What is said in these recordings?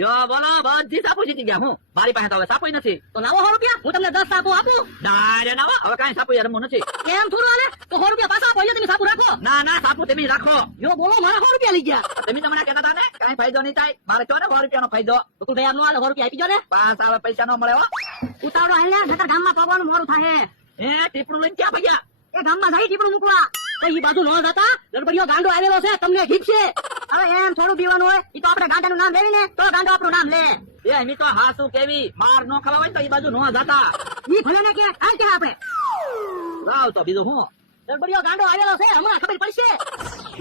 જો બોલો બધી સાપુ જીતી ગયા હું મારી પાસે તો હવે સાપુ નથી તો લાવો 100 રૂપિયા, હું તમને 10 સાપુ આપું. ડાયરે ના હવે કાંઈ સાપુ રમવું નથી. એમ થોડું હાલે? તો 100 રૂપિયા પાછા આપો, તમે સાપુ રાખો. ના ના સાપુ તમે રાખો. જો બોલો, મારા 100 રૂપિયા લઈ ગયા. તમે તો મને કહેતા હતા ને કાંઈ ફાયદો નહીં થાય. મારે કયો ને 100 રૂપિયાનો ફાયદો. બકુલભાઈ આમ નો હાલે, 100 રૂપિયા આપી જો ને. પાસ આવે પૈસા નો મળે હો. ઉતાવળો હાલ ને, નકર ગામમાં પગવાનું મોડું થાય. ટીપડું લઈને ક્યાં ભગ્યા? એ ગામમાં જાય ટીપડું મૂકવા. તો ઈ બાજુ નો જતા, ગડબડીયો ગાંડો આવેલો છે, તમને ઘીપશે. હવે એમ થોડું બીવાનું હોય, ઈ તો આપણે ગાંડાનું નામ લેવી ને તો ગાંડો આપણું નામ લે. એમી તો હાસુ કેવી માર નો ખાવા હોય તો એ બાજુ નો જાતા. ઈ ભલે ને કે હાલ કે આપણે રાવ તો બીજું હું ગડબડીયો ગાંડો આવેલો છે, હમણાં ખબર પડશે.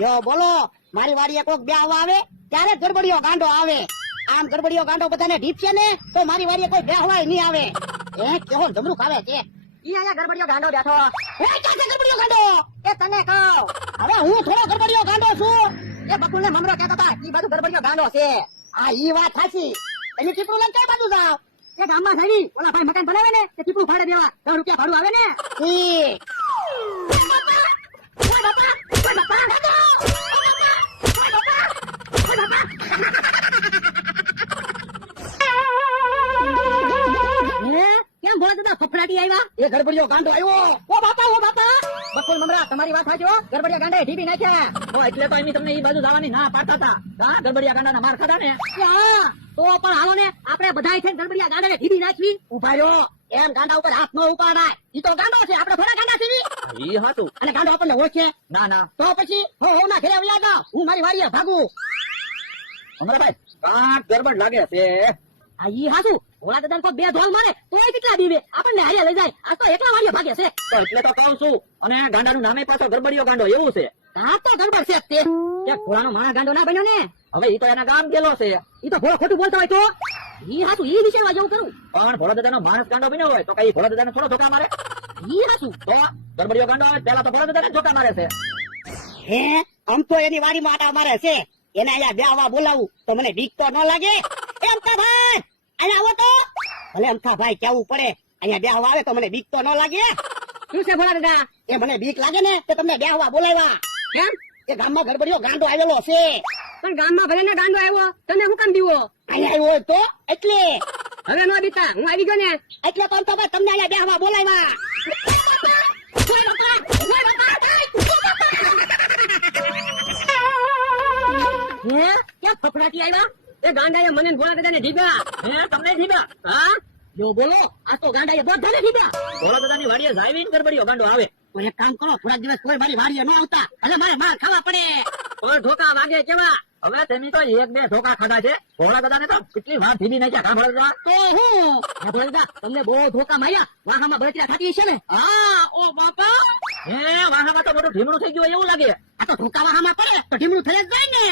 યો બોલો, મારી વાડીએ કોક બેહવા આવે ત્યારે જ ગડબડીયો ગાંડો આવે. આમ ગડબડીયો ગાંડો બધાને ઢીપશે ને તો મારી વાડીએ કોઈ બેહવાય નહીં આવે. કેવો જમરૂ ખાવે છે. ઈ અહીંયા ગડબડીયો ગાંડો બેઠો. ક્યાં છે ગડબડીયો ગાંડો? એ તને કહું, હવે હું થોડો ગડબડીયો ગાંડો છું. એ બકુલ ને મમરો કહેતા હતા, ઈ બાજુ ગડબડીયો ગાંડો છે. આ ઈ વાત સાચી. એની ટીપડું લઈને કઈ બાજુ જાવ? એ ગામમાં જઈ ઓલા ભાઈ મકાન બનાવે ને તે ટીપડું ફાડે દેવા 10 રૂપિયા ભાડું આવે ને. ઈ કેમ ભોળા દાદા ફફડાટી આવ્યા? એ ગડબડીયો ગાંડો આવ્યો. ઓ બાપા બકુલ મમરા, તમારી વાત સાચી હો, ગડબડિયા ગાંડાએ ઢીબી નાખ્યા. એટલે તો એમી તમને એ બાજુ જવાની ના પાડતા હતા. હા ગડબડિયા ગાંડાના માર ખાધા ને. હા તો પણ હાલો ને, આપણે બધાય થઈને ગડબડિયા ગાંડાને ઢીબી નાખવી. ઉભા રહ્યો. એમ ગાંડા ઉપર હાથ નો ઉપાડાય. ઈ તો ગાંડો છે, આપણે થોડા ગાંડા છીએ. ઈ હાતું. અને ગાંડો આપણને ઓળખે ના ના તો પછી હું ના ઘરે આવ્યા જાવ. હું મારી વાડીએ ભાગું. અમરાભાઈ કાંક ગરબડ લાગે છે. આ ઈ હાસુ ભોળા દાદાને કોઈ બે ધોલ મારે તોય કેટલા બીવે, આપણને હારે લઈ જાય. આ તો એકલા વાડીએ ભાગે છે. તો એટલે તો કહું છું. અને ગાંડાનું નામે પાછો ગરબડિયો ગાંડો એવું છે. હા તો ગડબડ છે તે. કે ભોળાનો માણસ ગાંડો ના બન્યો ને. હવે ઈ તો એના ગામ ગયેલો છે. ઈ તો ભોળો ખોટું બોલતા હોય તો ઈ હાસુ ઈ વિશે જેવું કરું. પણ ભોળાદાદાનો માણસ ગાંડો બન્યો હોય તો કઈ ભોળાદાદાને થોડો ધોકા મારે? ઈ હાસુ તો ગરબડિયો ગાંડો આવે પેલા તો ભોળાદાદાને જ ધોકા મારે છે. હે આમ તો એની વાડીમાં આટા મારે છે. એને અહીંયા બેહવા બોલાવું તો મને બીક તો ન લાગે. એમ કા ભાઈ અહીંયા આવો તો. ભલે અમથા ભાઈ કેવું પડે, અહીંયા બેહવા આવે તો મને બીક તો ન લાગે. શું છે ભોળા દાદા? એ મને બીક લાગે ને તો તમને બેહવા બોલાવ્યા. કેમ? એ ગામમાં ગડબડીયો ગાંડો આવેલો છે. પણ ગામમાં ભલે ને ગાંડો આવ્યો, તમે હું કામ દીવો? અહીંયા આવ્યો હોય તો એટલે હવે નો બીતા, હું આવી ગયો ને. એટલે તો અમથા ભાઈ તમને અહીંયા બેહવા બોલાવ્યા. હે ક્યાં ફફડાટી આવ્યા? એ ગાંડાએ મને ને ભોળા દાદાને જીબ્યા. હે તમને જીવ્યા? હા જો બોલો, આ તો ગાંડાએ બધાને જીબ્યા. ભોળાદાદાની વાડીએ જાવીને ગરબડિયો ગાંડો આવે. તો એક કામ કરો, થોડા દિવસ કોઈ મારી વાડીએ ન આવતા. એટલે મારે માર ખાવા પડે. પણ ધોકા વાગે કેવા? હવે તેની તો એક બે ધોકા ખાધા છે. ભોળાદાદાને તો કેટલી વાર ધીબી નાખ્યા. કા ભોળાદાદા? તો હું હે ભોળા દાદા, તમને બહુ ધોકા માર્યા. વાહામાં બળતરા થતી હશે ને? હા ઓ બાપા, હે વાહામાં તો બધું ઢીમણું થઈ ગયું હોય એવું લાગે. આ તો ધોકા વાહામાં પડે તો ઢીમડું થઈ જ જાય ને.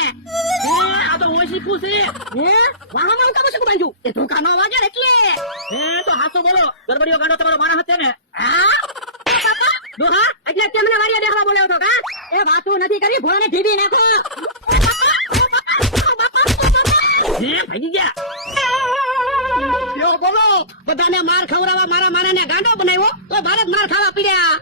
હે આ તો ઓશીકું છે. હે વાહામાં કામ શું બાંધ્યું? એ ધોકા ન વાગે ને એટલે. હે તો હાસો બોલો, ગરબડિયો ગાંડો તમારો માણસ છે ને? હા ડોહા, એટલે તે મને વાડીએ બેહવા બોલાવ્યો તો કા? એ વાતું નથી કરી, ભોળાને ઢીબી નાખો. હે ભાગી ગયા. યો બોલો, બધાને માર ખવડાવવા મારા માણસને ગાંડો બનાવ્યો તો ભારત માર ખાવા પીડ્યા.